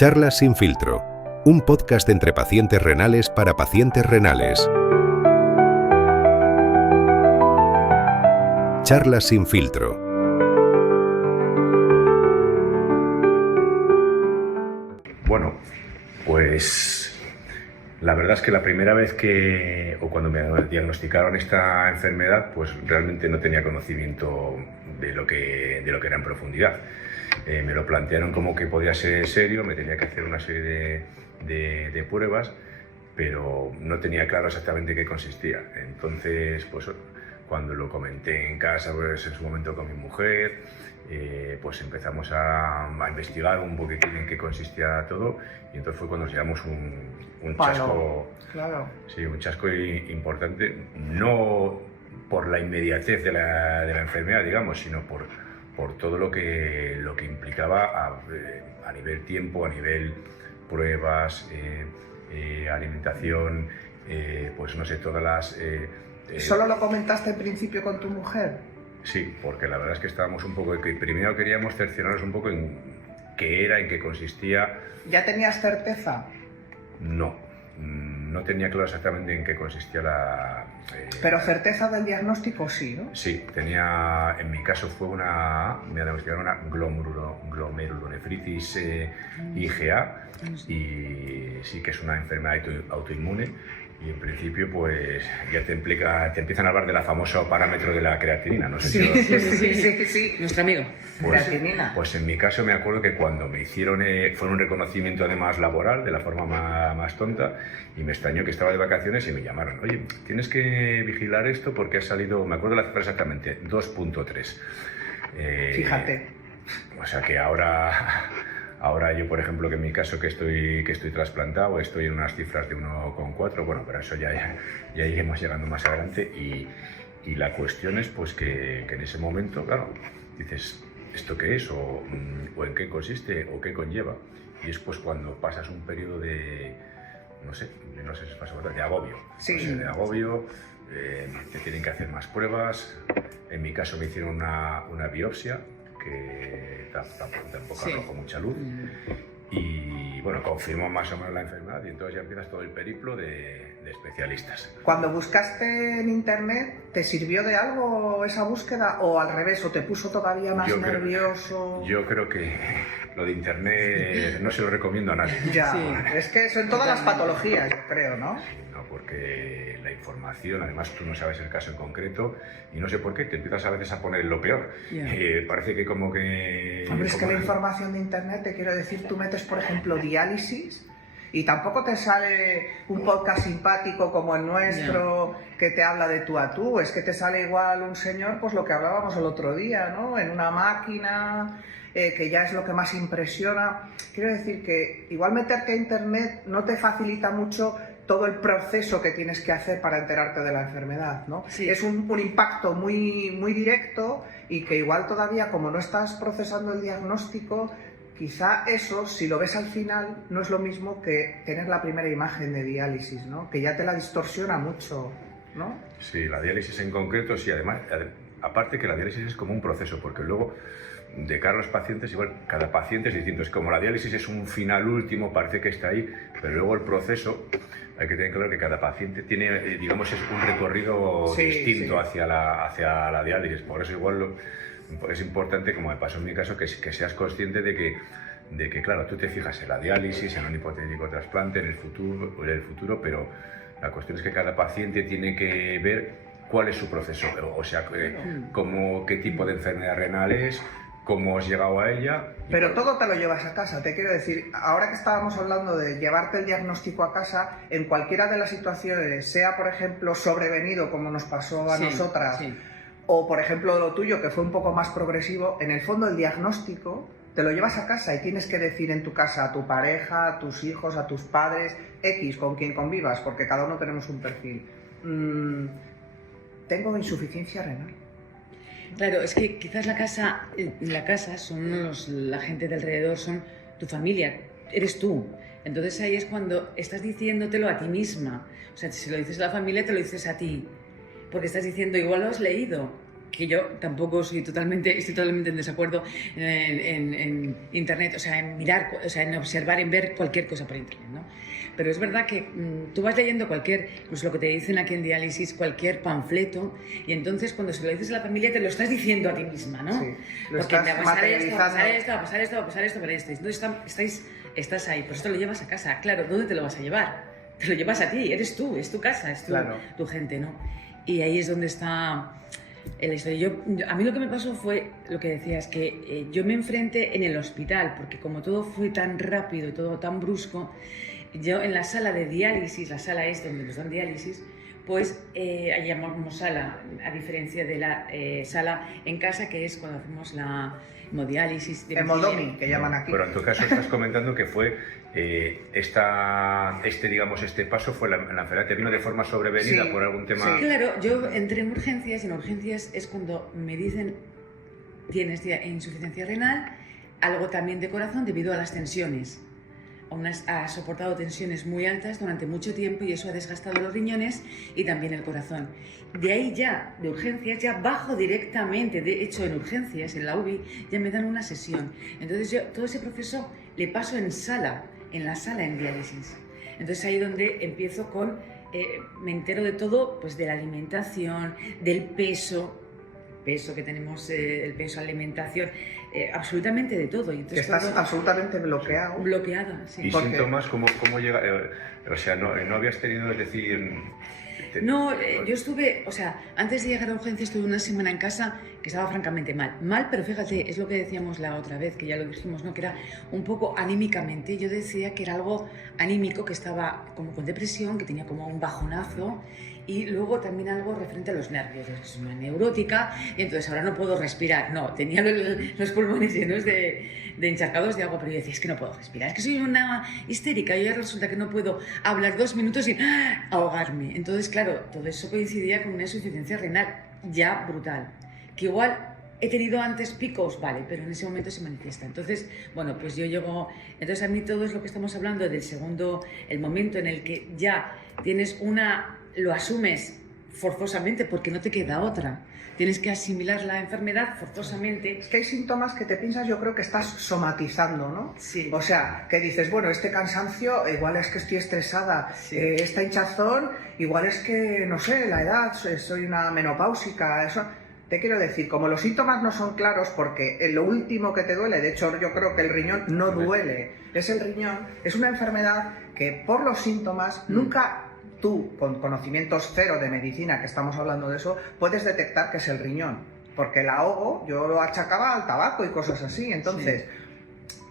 Charlas sin filtro, un podcast entre pacientes renales para pacientes renales. Charlas sin filtro. Bueno, pues la verdad es que la primera vez cuando me diagnosticaron esta enfermedad, pues realmente no tenía conocimiento de lo que era en profundidad. Me lo plantearon como que podía ser serio, me tenía que hacer una serie de pruebas, pero no tenía claro exactamente qué consistía. Entonces, pues cuando lo comenté en casa, pues en su momento con mi mujer, pues empezamos a investigar un poquitín en qué consistía todo, y entonces fue cuando nos llevamos un chasco, claro. Sí, un chasco importante, no por la inmediatez de la enfermedad, digamos, sino por todo lo que implicaba a nivel tiempo, a nivel pruebas, alimentación, pues no sé, todas las... ¿Solo lo comentaste en principio con tu mujer? Sí, porque la verdad es que estábamos un poco... Primero queríamos cerciorarnos un poco en qué era, en qué consistía. ¿Ya tenías certeza? No tenía claro exactamente en qué consistía la... Pero certeza del diagnóstico sí, ¿no? Sí, tenía, en mi caso me diagnosticaron una glomerulonefritis IgA, y sí que es una enfermedad autoinmune, y en principio pues ya te empiezan a hablar del famoso parámetro de la creatinina, no sé Sí, nuestro amigo. Creatinina. Pues en mi caso me acuerdo que cuando me hicieron, fue un reconocimiento además laboral, de la forma más tonta, y me extrañó que estaba de vacaciones y me llamaron: oye, tienes que vigilar esto porque ha salido, me acuerdo la cifra exactamente, 2.3. Fíjate. O sea que ahora yo, por ejemplo, que en mi caso que estoy trasplantado, estoy en unas cifras de 1,4, bueno, pero eso ya iremos llegando más adelante, y la cuestión es pues que en ese momento, claro, dices, ¿esto qué es? O en qué consiste, o qué conlleva. Y es pues cuando pasas un periodo de, no sé si pasa de agobio. Sí. Pues, de agobio, te tienen que hacer más pruebas. En mi caso me hicieron una biopsia, que tampoco arrojó mucha luz, y bueno, confirmó más o menos la enfermedad, y entonces ya empiezas todo el periplo de especialistas. Cuando buscaste en internet, ¿te sirvió de algo esa búsqueda, o al revés, o te puso todavía más nervioso? Yo creo que lo de internet no se lo recomiendo a nadie. Ya, sí. Es que son todas las patologías, yo creo, ¿no? Sí, no, porque la información, además tú no sabes el caso en concreto, y no sé por qué, te empiezas a veces a poner lo peor. Parece que como que... Hombre, es que la información de internet, te quiero decir, tú metes, por ejemplo, diálisis, y tampoco te sale un podcast simpático como el nuestro, que te habla de tú a tú. Es que te sale igual un señor, pues lo que hablábamos el otro día, ¿no? En una máquina, que ya es lo que más impresiona. Quiero decir que igual meterte a internet no te facilita mucho todo el proceso que tienes que hacer para enterarte de la enfermedad, ¿no? Sí. Es un impacto muy, muy directo, y que igual todavía, como no estás procesando el diagnóstico, quizá eso, si lo ves al final, no es lo mismo que tener la primera imagen de diálisis, ¿no? Que ya te la distorsiona mucho, ¿no? Sí, la diálisis en concreto, sí, además, aparte que la diálisis es como un proceso, porque luego, de cara a los pacientes, igual cada paciente es distinto. Es como la diálisis es un final último, parece que está ahí, pero luego el proceso, hay que tener claro que cada paciente tiene, digamos, es un recorrido distinto hacia la diálisis. Por eso igual es importante, como me pasó en mi caso, que seas consciente de que, claro, tú te fijas en la diálisis, en un hipotético trasplante, en el futuro, pero la cuestión es que cada paciente tiene que ver cuál es su proceso, o sea, qué tipo de enfermedad renal es, cómo has llegado a ella. Pero todo te lo llevas a casa, te quiero decir, ahora que estábamos hablando de llevarte el diagnóstico a casa, en cualquiera de las situaciones, sea por ejemplo sobrevenido, como nos pasó a nosotras, o por ejemplo lo tuyo, que fue un poco más progresivo, en el fondo el diagnóstico te lo llevas a casa, y tienes que decir en tu casa a tu pareja, a tus hijos, a tus padres, X, con quien convivas, porque cada uno tenemos un perfil. Tengo insuficiencia renal. Claro, es que quizás la casa son la gente de alrededor, son tu familia, eres tú. Entonces ahí es cuando estás diciéndotelo a ti misma. O sea, si lo dices a la familia, te lo dices a ti. Porque estás diciendo, igual lo has leído, que yo tampoco estoy totalmente en desacuerdo en Internet, o sea, en mirar, o sea, en observar, en ver cualquier cosa por Internet, ¿no? Pero es verdad que tú vas leyendo pues lo que te dicen aquí en Diálisis, cualquier panfleto, y entonces cuando se lo dices a la familia te lo estás diciendo a ti misma, ¿no? Sí, porque te va a pasar esto, va a pasar esto, va a pasar esto, va a pasar esto, entonces estás ahí, por eso te lo llevas a casa. Claro, ¿dónde te lo vas a llevar? Te lo llevas a ti, eres tú, es tu casa, es tu gente, ¿no? Y ahí es donde está la historia. A mí lo que me pasó fue lo que decías, que yo me enfrenté en el hospital, porque como todo fue tan rápido y todo tan brusco, yo en la sala de diálisis, la sala es donde nos dan diálisis, pues ahí llamamos sala, a diferencia de la sala en casa, que es cuando hacemos la hemodiálisis. Hemodomi, que llaman aquí. Pero en tu caso estás comentando que fue este paso fue la enfermedad que vino de forma sobrevenida por algún tema. Sí. Claro, yo entré en urgencias, y en urgencias es cuando me dicen tienes insuficiencia renal, algo también de corazón debido a las tensiones. Ha soportado tensiones muy altas durante mucho tiempo y eso ha desgastado los riñones y también el corazón. De ahí ya, de urgencias, ya bajo directamente. De hecho, en urgencias, en la UBI, ya me dan una sesión. Entonces yo todo ese proceso le paso en la sala en diálisis. Entonces ahí donde empiezo me entero de todo, pues de la alimentación, del peso que tenemos, el peso, alimentación, absolutamente de todo. Y entonces, que estás absolutamente bloqueado. Bloqueada, sí. ¿Y síntomas cómo llega? O sea, no habías tenido, es decir... No, yo estuve, o sea, antes de llegar a urgencias estuve una semana en casa que estaba francamente mal, pero fíjate, es lo que decíamos la otra vez, que ya lo dijimos, ¿no? Que era un poco anímicamente. Yo decía que era algo anímico, que estaba como con depresión, que tenía como un bajonazo, y luego también algo referente a los nervios. Es una neurótica y entonces ahora no puedo respirar. No, tenía los pulmones llenos de encharcados de agua, pero yo decía, es que no puedo respirar, es que soy una histérica, y ya resulta que no puedo hablar 2 minutos sin ahogarme. Entonces, claro, todo eso coincidía con una insuficiencia renal ya brutal, que igual he tenido antes picos, vale, pero en ese momento se manifiesta. Entonces, bueno, pues yo llego... Entonces a mí todo es lo que estamos hablando del segundo, el momento en el que ya tienes lo asumes forzosamente porque no te queda otra. Tienes que asimilar la enfermedad forzosamente. Es que hay síntomas que te piensas, yo creo que estás somatizando, ¿no? Sí. O sea, que dices, bueno, este cansancio, igual es que estoy estresada, sí. Esta hinchazón, igual es que, no sé, la edad, soy una menopáusica, eso... Te quiero decir, como los síntomas no son claros, porque lo último que te duele, de hecho yo creo que el riñón no duele, es el riñón, es una enfermedad que por los síntomas nunca tú, con conocimientos cero de medicina, que estamos hablando de eso, puedes detectar que es el riñón, porque el ahogo yo lo achacaba al tabaco y cosas así. Entonces,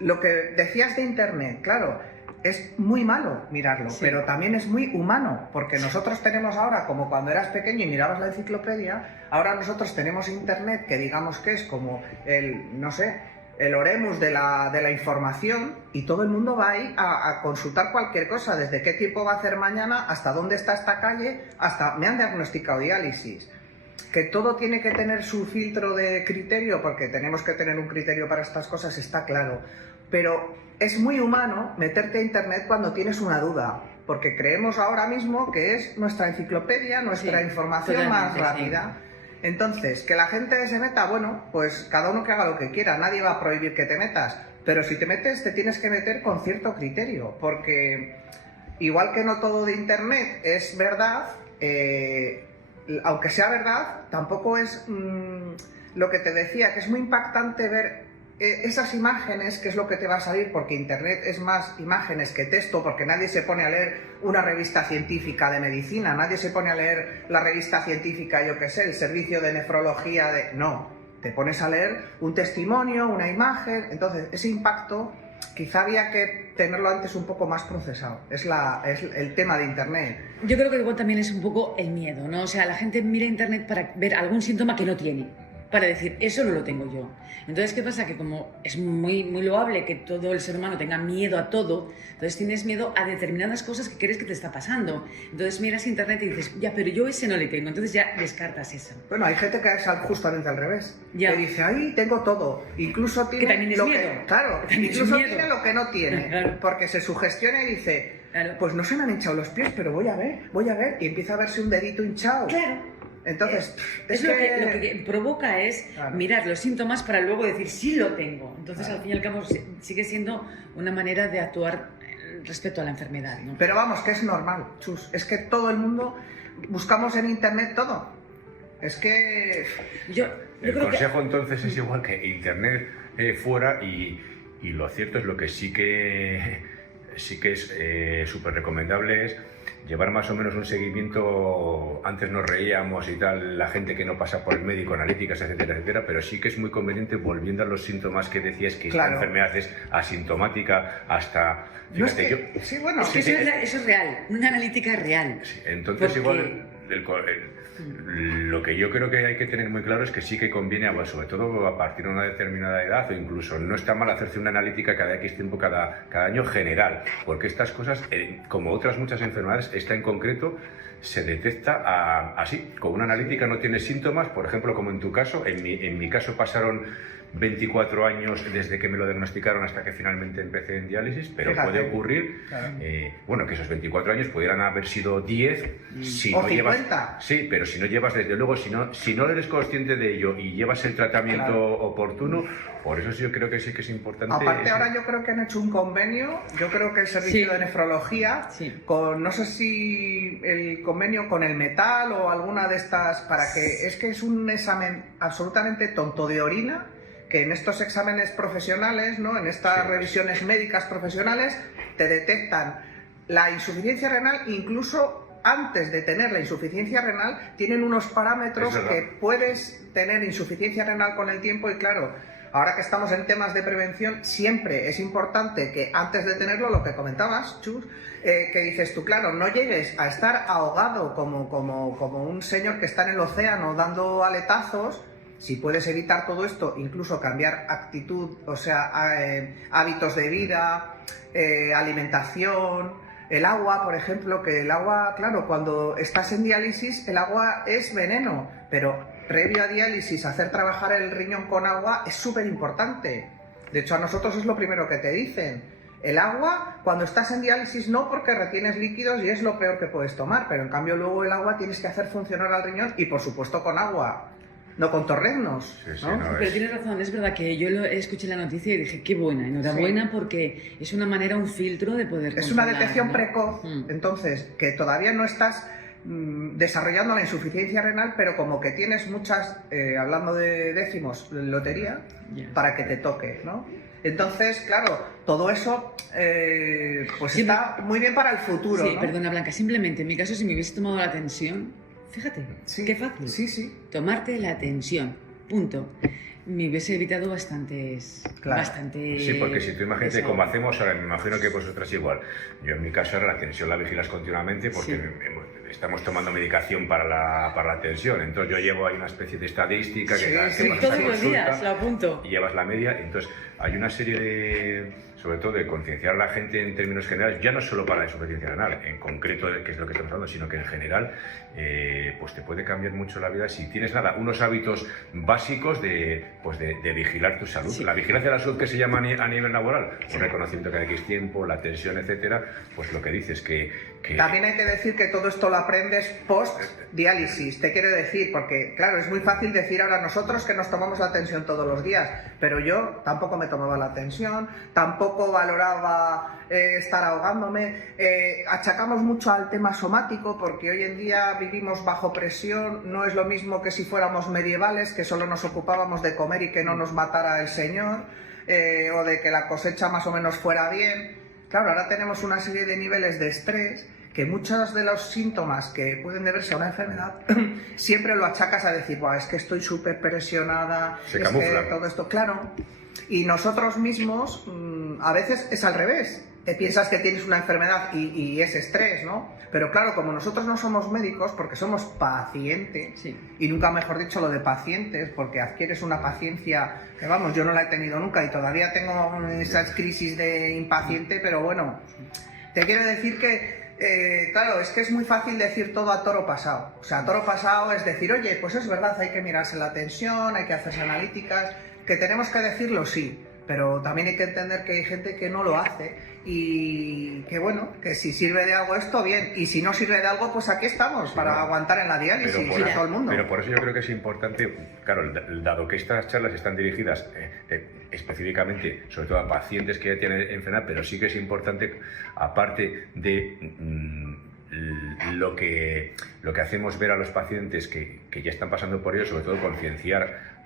lo que decías de Internet, claro, es muy malo mirarlo, pero también es muy humano, porque nosotros tenemos ahora, como cuando eras pequeño y mirabas la enciclopedia, ahora nosotros tenemos Internet, que digamos que es como no sé, el Oremus de la información, y todo el mundo va ahí a consultar cualquier cosa, desde qué tiempo va a hacer mañana, hasta dónde está esta calle, hasta me han diagnosticado diálisis. Que todo tiene que tener su filtro de criterio, porque tenemos que tener un criterio para estas cosas, está claro, pero es muy humano meterte a Internet cuando tienes una duda, porque creemos ahora mismo que es nuestra enciclopedia, nuestra información más rápida. Entonces, que la gente se meta, bueno, pues cada uno que haga lo que quiera, nadie va a prohibir que te metas, pero si te metes, te tienes que meter con cierto criterio, porque igual que no todo de Internet es verdad, aunque sea verdad, tampoco es lo que te decía, que es muy impactante ver esas imágenes, que es lo que te va a salir, porque Internet es más imágenes que texto, porque nadie se pone a leer una revista científica de medicina, nadie se pone a leer la revista científica, yo qué sé, el servicio de nefrología No, te pones a leer un testimonio, una imagen. Entonces ese impacto quizá había que tenerlo antes un poco más procesado, es el tema de Internet. Yo creo que igual también es un poco el miedo, ¿no? O sea, la gente mira Internet para ver algún síntoma que no tiene, para decir, eso no lo tengo yo. Entonces, ¿qué pasa? Que como es muy, muy loable que todo el ser humano tenga miedo a todo, entonces tienes miedo a determinadas cosas que crees que te está pasando. Entonces miras Internet y dices, ya, pero yo ese no le tengo, entonces ya descartas eso. Bueno, hay gente que es justamente al revés, que dice, ay, tengo todo, incluso tiene que también es miedo. Claro, incluso tiene lo que no tiene, claro. Porque se sugestiona y dice, claro, pues no se me han hinchado los pies, pero voy a ver, y empieza a verse un dedito hinchado. Claro. Entonces, es lo que provoca es claro, mirar los síntomas para luego decir sí lo tengo. Entonces, claro, al fin y al cabo, sigue siendo una manera de actuar respecto a la enfermedad, ¿no? Pero vamos, que es normal, Chus. Es que todo el mundo buscamos en internet todo. Es que el consejo entonces es igual que internet fuera y lo cierto es lo que sí que es súper recomendable es llevar más o menos un seguimiento. Antes nos reíamos y tal, la gente que no pasa por el médico, analíticas, etcétera, etcétera, pero sí que es muy conveniente, volviendo a los síntomas que decías, que claro, esta enfermedad es asintomática hasta... No es Fíjate, que, sí, bueno, es que eso es real, una analítica real. Sí, entonces porque... igual lo que yo creo que hay que tener muy claro es que sí que conviene, sobre todo a partir de una determinada edad, o incluso no está mal hacerse una analítica cada X tiempo, cada año general, porque estas cosas, como otras muchas enfermedades, esta en concreto se detecta así, con una analítica no tiene síntomas, por ejemplo, como en tu caso, en mi caso pasaron 24 años desde que me lo diagnosticaron hasta que finalmente empecé en diálisis, pero fíjate, puede ocurrir, claro, bueno, que esos 24 años pudieran haber sido 10, si o no 50. Llevas, sí, pero si no llevas, desde luego, si no eres consciente de ello y llevas el tratamiento claro, oportuno, por eso sí yo creo que sí que es importante. Aparte ahora yo creo que han hecho un convenio, yo creo que el servicio sí, de nefrología, sí, con, no sé si el convenio con el metal o alguna de estas, para que, es que es un examen absolutamente tonto de orina, que en estos exámenes profesionales, ¿no?, en estas revisiones médicas profesionales, te detectan la insuficiencia renal, incluso antes de tener la insuficiencia renal, tienen unos parámetros que puedes tener insuficiencia renal con el tiempo y claro, ahora que estamos en temas de prevención, siempre es importante que antes de tenerlo, lo que comentabas, Chus, que dices tú, claro, no llegues a estar ahogado como un señor que está en el océano dando aletazos. Si puedes evitar todo esto, incluso cambiar actitud, o sea, hábitos de vida, alimentación, el agua, por ejemplo, que el agua, claro, cuando estás en diálisis, el agua es veneno, pero previo a diálisis, hacer trabajar el riñón con agua es súper importante. De hecho, a nosotros es lo primero que te dicen. El agua, cuando estás en diálisis, no, porque retienes líquidos y es lo peor que puedes tomar, pero en cambio luego el agua tienes que hacer funcionar al riñón y, por supuesto, con agua. No con torreznos, sí, sí, ¿no? no, pero tienes razón, es verdad que yo escuché la noticia y dije, qué buena, enhorabuena, sí, porque es una manera, un filtro de poder es una detección, ¿no?, precoz, Mm. Entonces, que todavía no estás desarrollando la insuficiencia renal, pero como que tienes muchas, hablando de décimos, lotería, para que te toque, ¿no? Entonces, claro, todo eso pues sí, está muy bien para el futuro, sí, ¿no? Perdona, Blanca, simplemente en mi caso, si me hubiese tomado la tensión, fíjate, sí, qué fácil. Sí, sí. Tomarte la tensión, punto. Me hubiese evitado bastante... Sí, porque si tú imagínate como hacemos ahora, me imagino que vosotras igual. Yo en mi caso ahora la tensión la vigilas continuamente porque sí, estamos tomando medicación para la tensión. Entonces yo llevo ahí una especie de estadística que cada vez que vas a todos los días lo apunto. Y llevas la media. Entonces hay una serie de, sobre todo de concienciar a la gente en términos generales, ya no solo para la insuficiencia renal, en concreto, que es lo que estamos hablando, sino que en general pues te puede cambiar mucho la vida si tienes unos hábitos básicos de vigilar tu salud. Sí. La vigilancia de la salud que se llama a nivel laboral, un reconocimiento cada X tiempo, la tensión, etcétera, pues lo que dices que... También hay que decir que todo esto lo aprendes post-diálisis, te quiero decir, porque claro, es muy fácil decir ahora nosotros que nos tomamos la tensión todos los días, pero yo tampoco me tomaba la tensión, tampoco valoraba estar ahogándome, achacamos mucho al tema somático porque hoy en día vivimos bajo presión, no es lo mismo que si fuéramos medievales, que solo nos ocupábamos de comer y que no nos matara el Señor, o de que la cosecha más o menos fuera bien. Claro, ahora tenemos una serie de niveles de estrés que muchos de los síntomas que pueden deberse a una enfermedad siempre lo achacas a decir, es que estoy súper presionada, se camufla. Todo esto, claro. Y nosotros mismos, a veces es al revés. Te piensas que tienes una enfermedad y es estrés, ¿no? Pero claro, como nosotros no somos médicos, porque somos pacientes, sí, y nunca mejor dicho lo de pacientes, porque adquieres una paciencia que, vamos, yo no la he tenido nunca y todavía tengo esas crisis de impaciente, pero bueno, te quiero decir que, claro, es que es muy fácil decir todo a toro pasado. O sea, a toro pasado es decir, oye, pues es verdad, hay que mirarse la tensión, hay que hacerse analíticas, que tenemos que decirlo, sí. pero también hay que entender que hay gente que no lo hace y que bueno, que si sirve de algo esto, bien, y si no sirve de algo, pues aquí estamos para aguantar en la diálisis a todo el mundo. Pero por eso yo creo que es importante, claro, dado que estas charlas están dirigidas específicamente, sobre todo a pacientes que ya tienen enfermedad, pero sí que es importante, aparte de lo que hacemos ver a los pacientes que ya están pasando por ello, sobre todo concienciar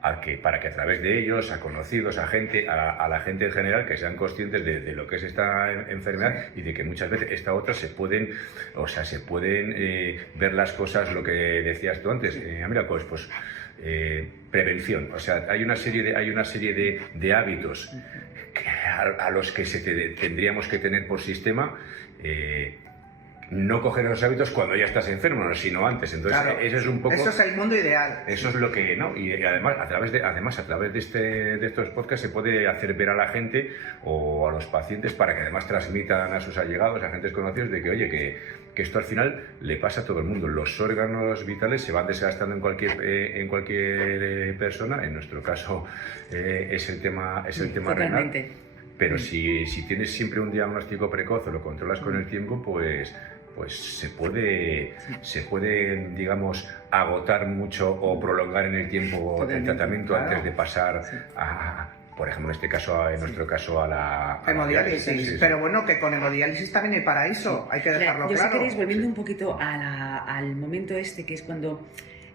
para que a través de ellos, a conocidos, a la gente en general, que sean conscientes de lo que es esta enfermedad y de que muchas veces esta otra se pueden ver las cosas, lo que decías tú antes, mira, pues prevención. O sea, hay una serie de hábitos a los que tendríamos que tener por sistema. No coger los hábitos cuando ya estás enfermo, sino antes. Entonces, claro, eso es un poco... Eso es el mundo ideal. Eso es lo que... ¿no? Y además, a través de estos podcasts se puede hacer ver a la gente o a los pacientes para que además transmitan a sus allegados, a agentes conocidos, de que, oye, que esto al final le pasa a todo el mundo. Los órganos vitales se van desgastando en cualquier persona. En nuestro caso es el tema renal. Pero si tienes siempre un diagnóstico precoz o lo controlas con el tiempo, pues se puede, digamos, agotar mucho o prolongar en el tiempo el tratamiento antes de pasar por ejemplo, en nuestro caso, a la hemodiálisis. Sí. Pero bueno, que con hemodiálisis también hay paraíso, hay que dejarlo yo, claro. Si queréis, volviendo un poquito al momento que es cuando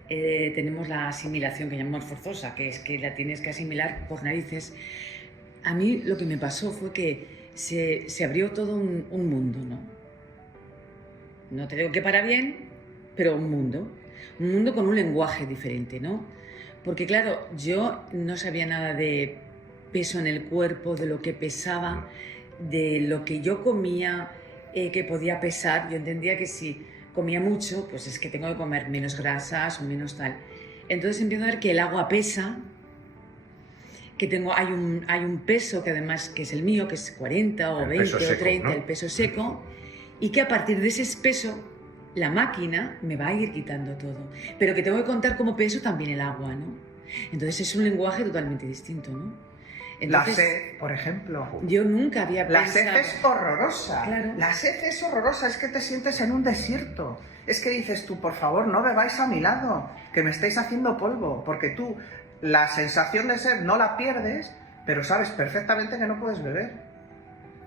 tenemos la asimilación, que llamamos forzosa, que es que la tienes que asimilar por narices. A mí lo que me pasó fue que se abrió todo un mundo, ¿no? No te digo que para bien, pero un mundo con un lenguaje diferente, ¿no? Porque claro, yo no sabía nada de peso en el cuerpo, de lo que pesaba, de lo que yo comía, que podía pesar. Yo entendía que si comía mucho, pues es que tengo que comer menos grasas o menos tal. Entonces empiezo a ver que el agua pesa, que hay un peso que además que es el mío, que es 40 o 20 o 30, ¿no? El peso seco, y que a partir de ese peso la máquina me va a ir quitando todo, pero que tengo que contar como peso también el agua, ¿no? Entonces es un lenguaje totalmente distinto, ¿no? Entonces, la sed, por ejemplo. Yo nunca había pensado... La sed es horrorosa. Claro. La sed es horrorosa, es que te sientes en un desierto. Es que dices tú, por favor, no bebáis a mi lado, que me estáis haciendo polvo, porque tú la sensación de sed no la pierdes, pero sabes perfectamente que no puedes beber.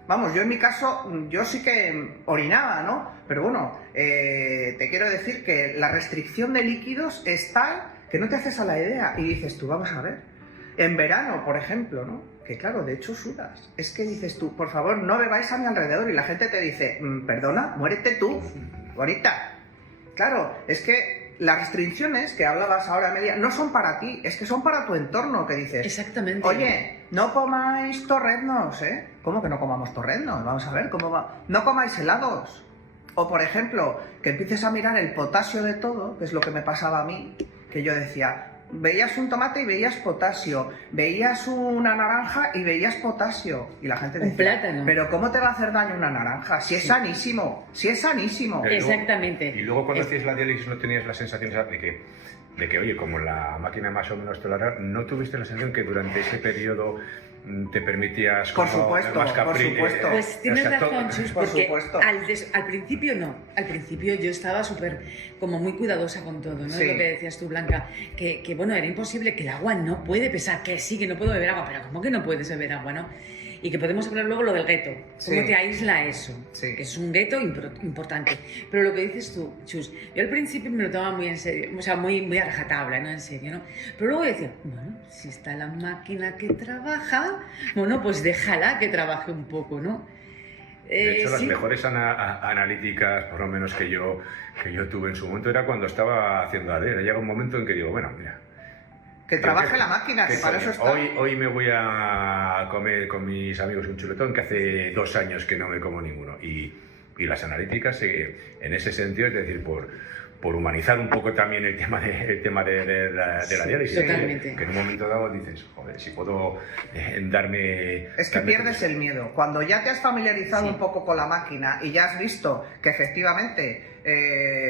Vamos, yo en mi caso, yo sí que orinaba, ¿no? Pero bueno, te quiero decir que la restricción de líquidos es tal que no te haces a la idea y dices tú, vamos a ver, en verano, por ejemplo, ¿no? Que claro, de hecho sudas. Es que dices tú, por favor, no bebáis a mi alrededor y la gente te dice, perdona, muérete tú, ahorita. Claro, es que las restricciones que hablabas ahora, Amelia, no son para ti, es que son para tu entorno, que dices... Exactamente. Oye, no comáis torreznos, ¿eh? ¿Cómo que no comamos torreznos? Vamos a ver, ¿cómo va? No comáis helados. O, por ejemplo, que empieces a mirar el potasio de todo, que es lo que me pasaba a mí, que yo decía... Veías un tomate y veías potasio, veías una naranja y veías potasio. Y la gente decía, un plátano. ¿Pero cómo te va a hacer daño una naranja? Si es sanísimo, si es sanísimo. Exactamente. Y luego cuando hacías la diálisis no tenías la sensación de que, oye, como la máquina más o menos toleraba, ¿no tuviste la sensación que durante ese periodo te permitías... Por supuesto, por supuesto. Pues tienes razón, Chus, porque al principio no. Al principio yo estaba como muy cuidadosa con todo, ¿no? Sí. Es lo que decías tú, Blanca, que bueno, era imposible, que el agua no puede pesar, que sí, que no puedo beber agua, pero ¿cómo que no puedes beber agua, no? Y que podemos hablar luego lo del gueto, cómo te aísla eso, que es un gueto importante. Pero lo que dices tú, Chus, yo al principio me lo tomaba muy en serio, o sea, muy a rajatabla, ¿no? En serio, ¿no? Pero luego decía, bueno, si está la máquina que trabaja, bueno, pues déjala que trabaje un poco, ¿no? De hecho, las mejores analíticas, por lo menos que yo tuve en su momento, era cuando estaba haciendo AD. Llega un momento en que digo, bueno, mira... Que trabaje la máquina, que para eso está. Hoy me voy a comer con mis amigos un chuletón, que hace 2 años que no me como ninguno. Y las analíticas, en ese sentido, es decir, por humanizar un poco también el tema de la diálisis. Totalmente. Que en un momento dado dices, joder, si puedo darme... Es que pierdes el miedo. Cuando ya te has familiarizado un poco con la máquina y ya has visto que efectivamente,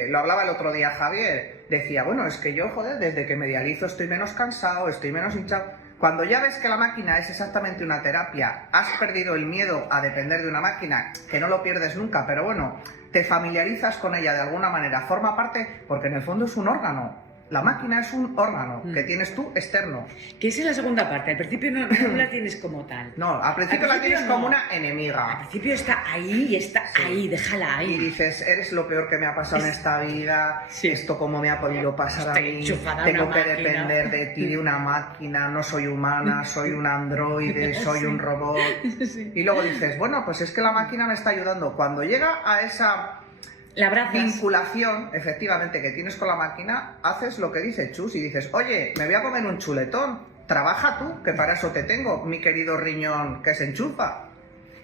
lo hablaba el otro día Javier, decía, bueno, es que yo, joder, desde que me dializo estoy menos cansado, estoy menos hinchado. Cuando ya ves que la máquina es exactamente una terapia, has perdido el miedo a depender de una máquina, que no lo pierdes nunca, pero bueno, te familiarizas con ella de alguna manera, forma parte, porque en el fondo es un órgano. La máquina es un órgano que tienes tú externo. Que esa es la segunda parte. Al principio no la tienes como tal. No, al principio la tienes como una Al enemiga. principio está ahí y está ahí, déjala ahí. Y dices, eres lo peor que me ha pasado en esta vida, esto cómo me ha podido pasar a Estoy mí, enchufada a tengo una que máquina. depender de ti, de una máquina, no soy humana, soy un androide, soy un robot. Sí. Y luego dices, bueno, pues es que la máquina me está ayudando. Cuando llega a esa La abrazas. vinculación, efectivamente, que tienes con la máquina, haces lo que dice Chus y dices, oye, me voy a comer un chuletón, trabaja tú, que para eso te tengo, mi querido riñón que se enchufa.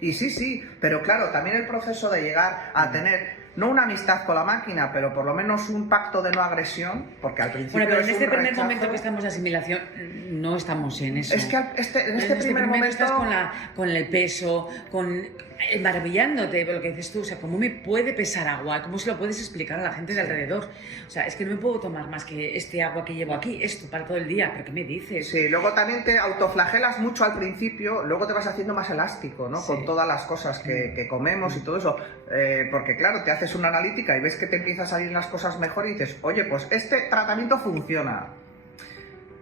Y sí, pero claro, también el proceso de llegar a tener, no una amistad con la máquina, pero por lo menos un pacto de no agresión, porque al principio Bueno, pero en es este un primer rechazo. momento que estamos de asimilación, no estamos en eso. Es que en este primer momento estás con el peso, maravillándote de lo que dices tú, o sea, ¿cómo me puede pesar agua? ¿Cómo se lo puedes explicar a la gente de alrededor? O sea, es que no me puedo tomar más que este agua que llevo aquí, esto para todo el día, ¿pero qué me dices? Sí, luego también te autoflagelas mucho al principio, luego te vas haciendo más elástico, ¿no? Sí. Con todas las cosas que comemos y todo eso. Porque claro, te haces una analítica y ves que te empiezan a salir las cosas mejor y dices, oye, pues este tratamiento funciona.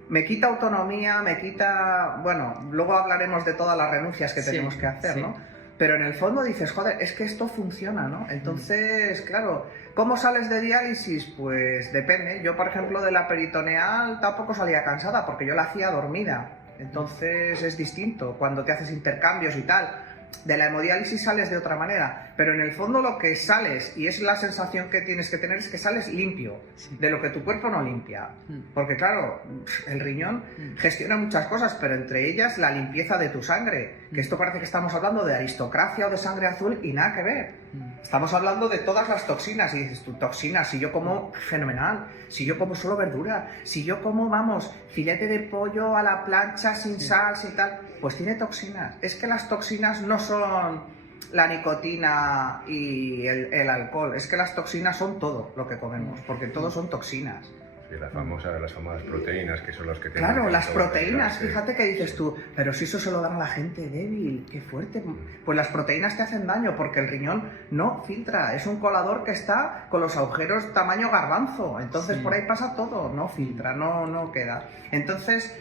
Me quita autonomía, me quita... Bueno, luego hablaremos de todas las renuncias que Sí, tenemos que hacer, sí. ¿no? Pero en el fondo dices, joder, es que esto funciona, ¿no? Entonces, claro, ¿cómo sales de diálisis? Pues depende. Yo, por ejemplo, de la peritoneal tampoco salía cansada porque yo la hacía dormida. Entonces es distinto cuando te haces intercambios y tal. De la hemodiálisis sales de otra manera, pero en el fondo lo que sales, y es la sensación que tienes que tener, es que sales limpio, de lo que tu cuerpo no limpia. Porque claro, el riñón gestiona muchas cosas, pero entre ellas la limpieza de tu sangre, que esto parece que estamos hablando de aristocracia o de sangre azul y nada que ver. Estamos hablando de todas las toxinas, y dices tú, toxinas, si yo como fenomenal, si yo como solo verdura, si yo como, vamos, filete de pollo a la plancha sin sal, sin tal, pues tiene toxinas. Es que las toxinas no son la nicotina y el alcohol, es que las toxinas son todo lo que comemos, porque todo son toxinas. Sí, las famosas proteínas, que son las que te Claro, marcan las todo, proteínas, sí. fíjate que dices tú, pero si eso se lo dan a la gente débil, qué fuerte. Pues las proteínas te hacen daño porque el riñón no filtra, es un colador que está con los agujeros tamaño garbanzo, entonces por ahí pasa todo, no filtra, no queda. Entonces,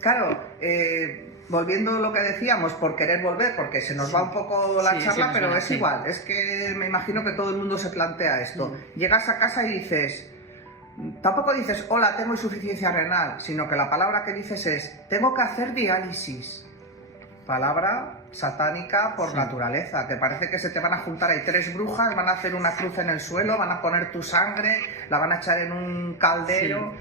claro, volviendo a lo que decíamos, por querer volver, porque se nos va un poco la charla, pero es igual, es que me imagino que todo el mundo se plantea esto. Llegas a casa y dices... Tampoco dices, hola, tengo insuficiencia renal, sino que la palabra que dices es, tengo que hacer diálisis. Palabra satánica por naturaleza, que parece que se te van a juntar, hay 3 brujas, van a hacer una cruz en el suelo, van a poner tu sangre, la van a echar en un caldero.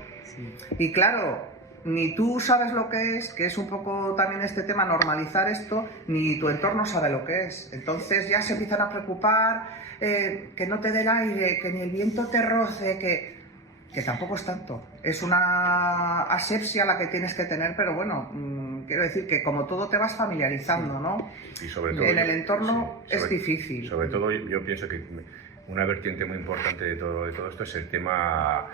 Y claro, ni tú sabes lo que es un poco también este tema, normalizar esto, ni tu entorno sabe lo que es. Entonces ya se empiezan a preocupar, que no te dé el aire, que ni el viento te roce, que tampoco es tanto. Es una asepsia la que tienes que tener, pero bueno, quiero decir que como todo te vas familiarizando, ¿no? Y sobre todo, en el entorno sí, es difícil. Sobre todo yo pienso que una vertiente muy importante de todo esto es el tema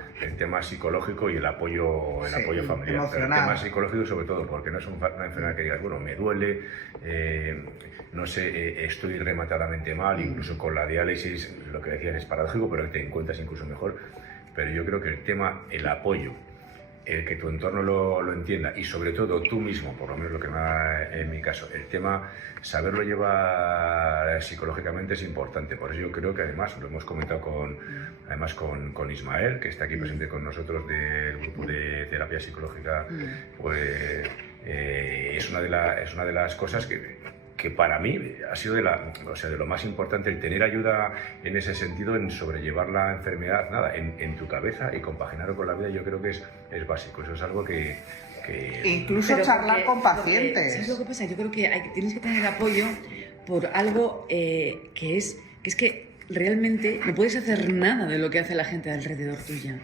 psicológico y el apoyo familiar. Emocional. Pero el tema psicológico sobre todo, porque no es una enfermedad que digas, bueno, me duele, no sé, estoy rematadamente mal, incluso con la diálisis, lo que decías es paradójico, pero te encuentras incluso mejor. Pero yo creo que el tema, el apoyo, el que tu entorno lo entienda y sobre todo tú mismo, por lo menos lo que me da en mi caso, el tema, saberlo llevar psicológicamente es importante. Por eso yo creo que además, lo hemos comentado con Ismael, que está aquí presente con nosotros del grupo de terapia psicológica, pues es una de las cosas que para mí ha sido de lo más importante, el tener ayuda en ese sentido, en sobrellevar la enfermedad, en tu cabeza y compaginarlo con la vida. Yo creo que es básico, eso es algo que incluso Pero charlar con porque, pacientes. ¿sabes lo que pasa? Yo creo que tienes que tener apoyo por algo que es que realmente no puedes hacer nada de lo que hace la gente alrededor tuya.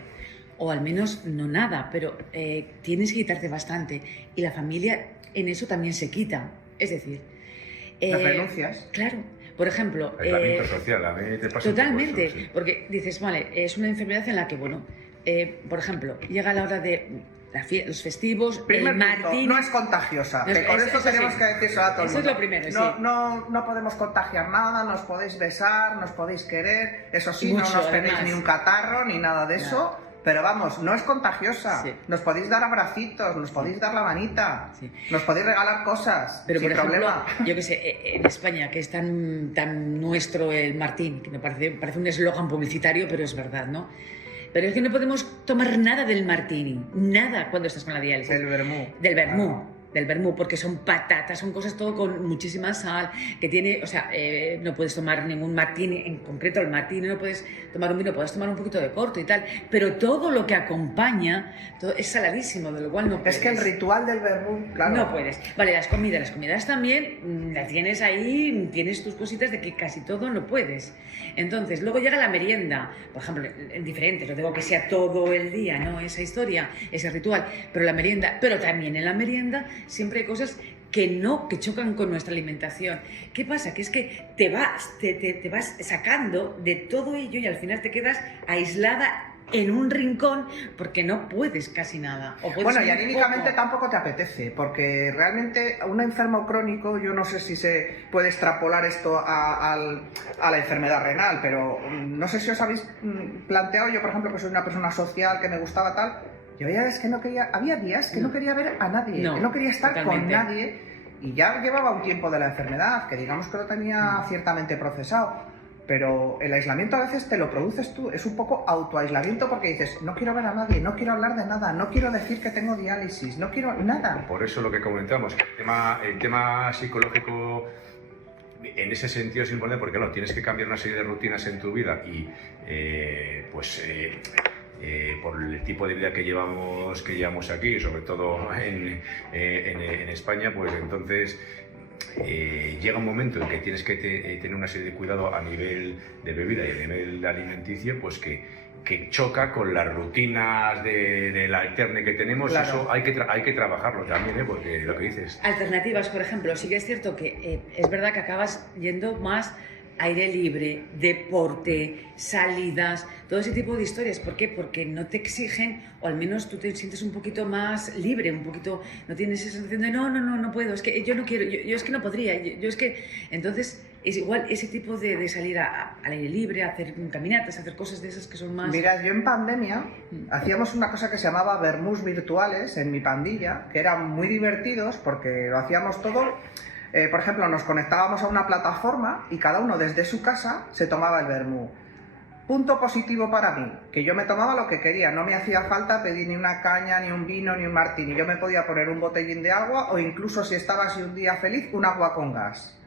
O al menos no nada, pero tienes que quitarte bastante. Y la familia en eso también se quita. Es decir... las renuncias. Claro. Por ejemplo... aislamiento social, a mí te pasa totalmente. un poco eso, sí. Porque dices, vale, es una enfermedad en la que, bueno, por ejemplo, llega la hora de los festivos, Primer el punto, martini. no es contagiosa. No es- que con eso- esto eso tenemos sí. que decirlo a todo el Eso es mundo. lo primero, no, sí. no podemos contagiar nada, nos podéis besar, nos podéis querer. Eso sí, Mucho, no nos peguéis además. ni un catarro ni nada de eso. Pero vamos, no es contagiosa. Sí. Nos podéis dar abracitos, nos podéis dar la manita, Sí. nos podéis regalar cosas, Pero sin por ejemplo, problema. yo que sé, en España, que es tan nuestro el Martín, que me parece un eslogan publicitario, pero es verdad, ¿no? Pero es que no podemos tomar nada del Martini, nada cuando estás con la diálisis. El vermú. Del vermú. Claro. Del vermú, porque son patatas, son cosas todo con muchísima sal, que tiene, o sea, no puedes tomar ningún martini, en concreto el martini, no puedes tomar un vino, puedes tomar un poquito de corto y tal, pero todo lo que acompaña todo es saladísimo, de lo cual no puedes. Es que el ritual del vermú, claro. No puedes. Vale, las comidas también las tienes ahí, tienes tus cositas de que casi todo no puedes. Entonces, luego llega la merienda, por ejemplo, en diferentes, no digo que sea todo el día, ¿no? Esa historia, ese ritual, pero la merienda, pero también en la merienda siempre hay cosas que chocan con nuestra alimentación. ¿Qué pasa? Que es que te vas sacando de todo ello y al final te quedas aislada en un rincón porque no puedes casi nada. O puedes Bueno, y muy anímicamente poco. tampoco te apetece, porque realmente un enfermo crónico, yo no sé si se puede extrapolar esto a la enfermedad renal, pero no sé si os habéis planteado, yo por ejemplo que soy una persona social, que me gustaba tal, yo había días que no quería ver a nadie, No, que no quería estar totalmente. con nadie, y ya llevaba un tiempo de la enfermedad, que digamos que lo tenía ciertamente procesado. Pero el aislamiento a veces te lo produces tú, es un poco autoaislamiento porque dices, no quiero ver a nadie, no quiero hablar de nada, no quiero decir que tengo diálisis, no quiero nada. Por eso lo que comentamos, el tema psicológico en ese sentido es importante porque claro, tienes que cambiar una serie de rutinas en tu vida y por el tipo de vida que llevamos aquí, sobre todo en España, pues entonces llega un momento en que tienes que tener una serie de cuidados a nivel de bebida y a nivel alimenticio, pues que choca con las rutinas del alterne que tenemos. Claro. Eso hay que trabajarlo también, porque lo que dices. Alternativas, por ejemplo, sí que es cierto que es verdad que acabas yendo más aire libre, deporte, salidas, todo ese tipo de historias. ¿Por qué? Porque no te exigen, o al menos tú te sientes un poquito más libre, un poquito, no tienes esa sensación de no puedo, es que yo no quiero, yo es que no podría, yo es que... Entonces, es igual ese tipo de salir al aire libre, hacer caminatas, hacer cosas de esas que son más... Mira, yo en pandemia hacíamos una cosa que se llamaba vermús virtuales en mi pandilla, que eran muy divertidos porque lo hacíamos todo. Por ejemplo, nos conectábamos a una plataforma y cada uno desde su casa se tomaba el vermú. Punto positivo para mí, que yo me tomaba lo que quería, no me hacía falta pedir ni una caña, ni un vino, ni un martini. Yo me podía poner un botellín de agua o incluso, si estaba así un día feliz, un agua con gas.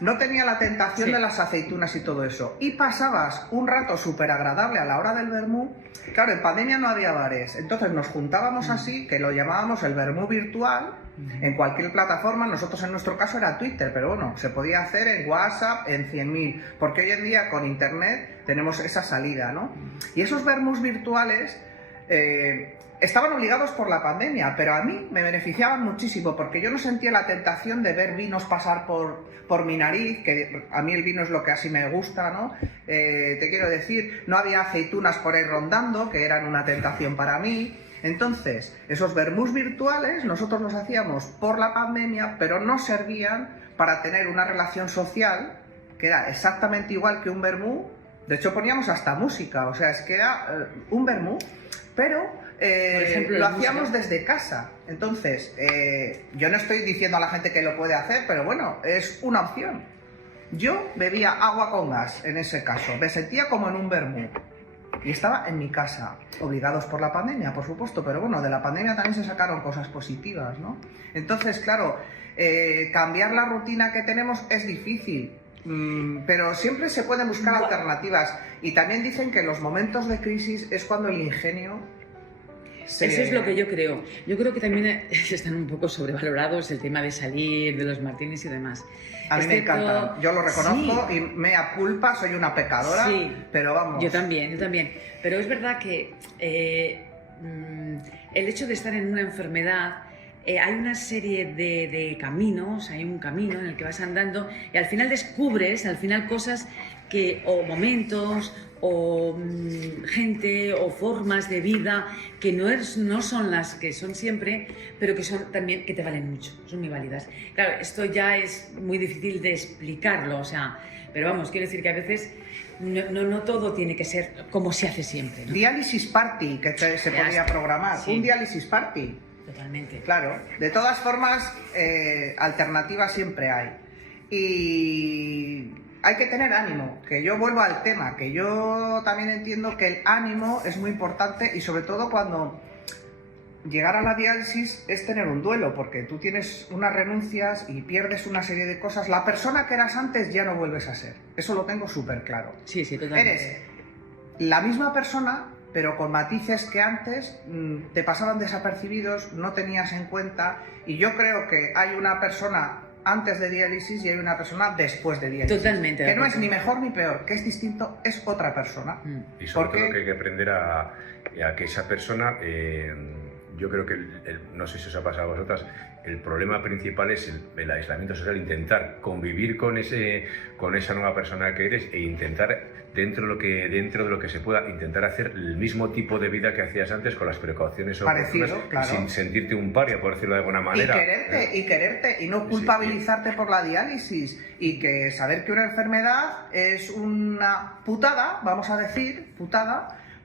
No tenía la tentación de las aceitunas y todo eso. Y pasabas un rato súper agradable a la hora del vermú. Claro, en pandemia no había bares, entonces nos juntábamos así, que lo llamábamos el vermú virtual, en cualquier plataforma. Nosotros en nuestro caso era Twitter, pero bueno, se podía hacer en WhatsApp, en 100.000, porque hoy en día con internet tenemos esa salida, ¿no? Y esos vermús virtuales estaban obligados por la pandemia, pero a mí me beneficiaban muchísimo porque yo no sentía la tentación de ver vinos pasar por mi nariz, que a mí el vino es lo que así me gusta, ¿no? Te quiero decir, no había aceitunas por ahí rondando, que eran una tentación para mí. Entonces, esos vermús virtuales nosotros los hacíamos por la pandemia, pero no servían para tener una relación social que era exactamente igual que un vermú. De hecho, poníamos hasta música, o sea, es que era un vermú, pero Por ejemplo, lo la hacíamos música. desde casa. Entonces, yo no estoy diciendo a la gente que lo puede hacer, pero bueno, es una opción. Yo bebía agua con gas, en ese caso, me sentía como en un vermú. Y estaba en mi casa, obligados por la pandemia, por supuesto, pero bueno, de la pandemia también se sacaron cosas positivas, ¿no? Entonces, claro, cambiar la rutina que tenemos es difícil, pero siempre se pueden buscar alternativas. Y también dicen que en los momentos de crisis es cuando el ingenio se... Eso es lo que yo creo. Yo creo que también están un poco sobrevalorados el tema de salir, de los martinis y demás. A mí me Excepto- encanta, yo lo reconozco Sí. y mea culpa, soy una pecadora, Sí. pero vamos... Yo también. Pero es verdad que el hecho de estar en una enfermedad hay una serie de caminos, hay un camino en el que vas andando y al final descubres, cosas o momentos, o gente, o formas de vida que no son las que son siempre, pero que son también, que te valen mucho, son muy válidas. Claro, esto ya es muy difícil de explicarlo, pero vamos, quiero decir que a veces no todo tiene que ser como se hace siempre, ¿no? Diálisis party, que se podría programar. Sí. Un diálisis party. Totalmente. Claro. De todas formas, alternativas siempre hay. Y hay que tener ánimo, que yo vuelvo al tema, que yo también entiendo que el ánimo es muy importante y sobre todo cuando llegar a la diálisis es tener un duelo, porque tú tienes unas renuncias y pierdes una serie de cosas. La persona que eras antes ya no vuelves a ser, eso lo tengo súper claro. Sí, totalmente. Eres la misma persona, pero con matices que antes te pasaban desapercibidos, no tenías en cuenta, y yo creo que hay una persona antes de diálisis y hay una persona después de diálisis. Totalmente. Que no es ni mejor ni peor, que es distinto, es otra persona. Y sobre todo que hay que aprender a que esa persona, yo creo que, no sé si os ha pasado a vosotras, el problema principal es el aislamiento social, intentar convivir con esa nueva persona que eres e intentar, dentro de lo que se pueda, intentar hacer el mismo tipo de vida que hacías antes con las precauciones oportunas, claro. Sin sentirte un paria, por decirlo de alguna manera. Y quererte, y no culpabilizarte por la diálisis, y que saber que una enfermedad es una putada, vamos a decir,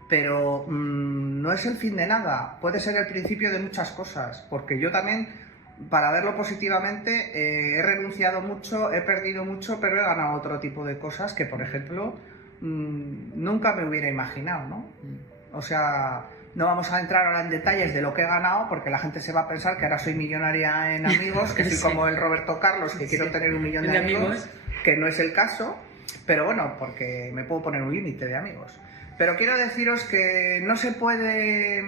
pero no es el fin de nada, puede ser el principio de muchas cosas, porque yo también, para verlo positivamente, he renunciado mucho, he perdido mucho, pero he ganado otro tipo de cosas que, por ejemplo, nunca me hubiera imaginado, ¿no? O sea, no vamos a entrar ahora en detalles de lo que he ganado, porque la gente se va a pensar que ahora soy millonaria en amigos, que soy como el Roberto Carlos, que quiero tener 1 millón de amigos, que no es el caso, pero bueno, porque me puedo poner un límite de amigos. Pero quiero deciros que no se puede...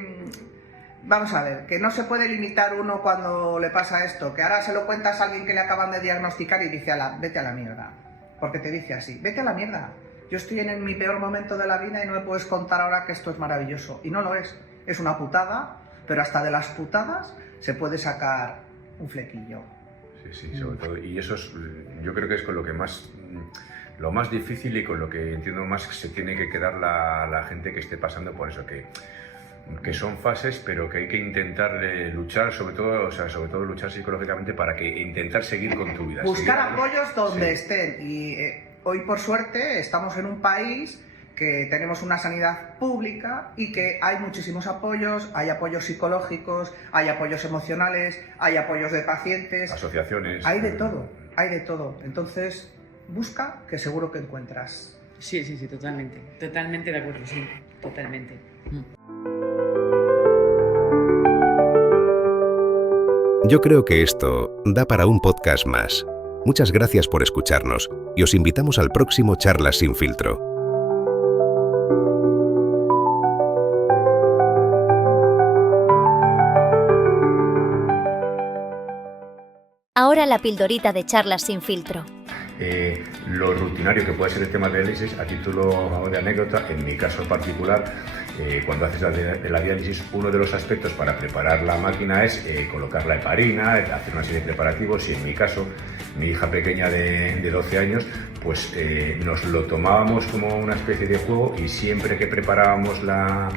Vamos a ver, que no se puede limitar uno cuando le pasa esto, que ahora se lo cuentas a alguien que le acaban de diagnosticar y dice, vete a la mierda, porque te dice así, vete a la mierda. Yo estoy en mi peor momento de la vida y no me puedes contar ahora que esto es maravilloso. Y no lo es una putada, pero hasta de las putadas se puede sacar un flequillo. Sí, sobre todo. Y eso yo creo que es con lo que lo más difícil y con lo que entiendo más se tiene que quedar la gente que esté pasando por eso, que son fases, pero que hay que intentar luchar, sobre todo luchar psicológicamente para que intentar seguir con tu vida. Buscar apoyos donde estén. Y hoy, por suerte, estamos en un país que tenemos una sanidad pública y que hay muchísimos apoyos, hay apoyos psicológicos, hay apoyos emocionales, hay apoyos de pacientes. Asociaciones. Hay de todo. Entonces, busca, que seguro que encuentras. Sí, totalmente de acuerdo, sí, totalmente. Yo creo que esto da para un podcast más. Muchas gracias por escucharnos y os invitamos al próximo Charlas sin filtro. Ahora la pildorita de Charlas sin filtro. Lo rutinario que puede ser el tema de diálisis, a título de anécdota, en mi caso particular, cuando haces la diálisis, uno de los aspectos para preparar la máquina es colocar la heparina, hacer una serie de preparativos, y en mi caso, mi hija pequeña de 12 años, pues nos lo tomábamos como una especie de juego, y siempre que preparábamos la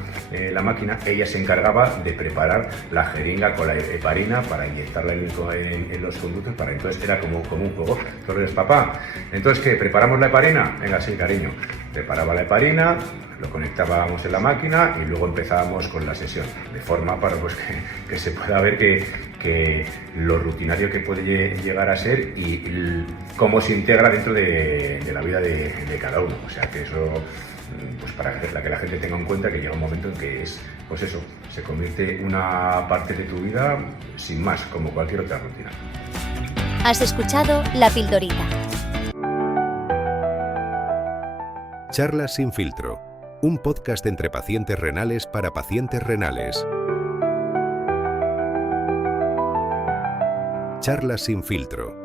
máquina, ella se encargaba de preparar la jeringa con la heparina para inyectarla en los conductos, entonces era como un juego. Entonces, papá, ¿entonces qué? ¿Preparamos la heparina? Venga, sí, cariño. Preparaba la heparina, lo conectábamos en la máquina y luego empezábamos con la sesión, de forma para que se pueda ver que lo rutinario que puede llegar a ser y cómo se integra dentro de la vida de cada uno. O sea, que eso, pues para que la gente tenga en cuenta que llega un momento en que pues eso, se convierte en una parte de tu vida sin más, como cualquier otra rutina. Has escuchado La Pildorita. Charlas sin filtro, un podcast entre pacientes renales para pacientes renales. Charlas sin filtro.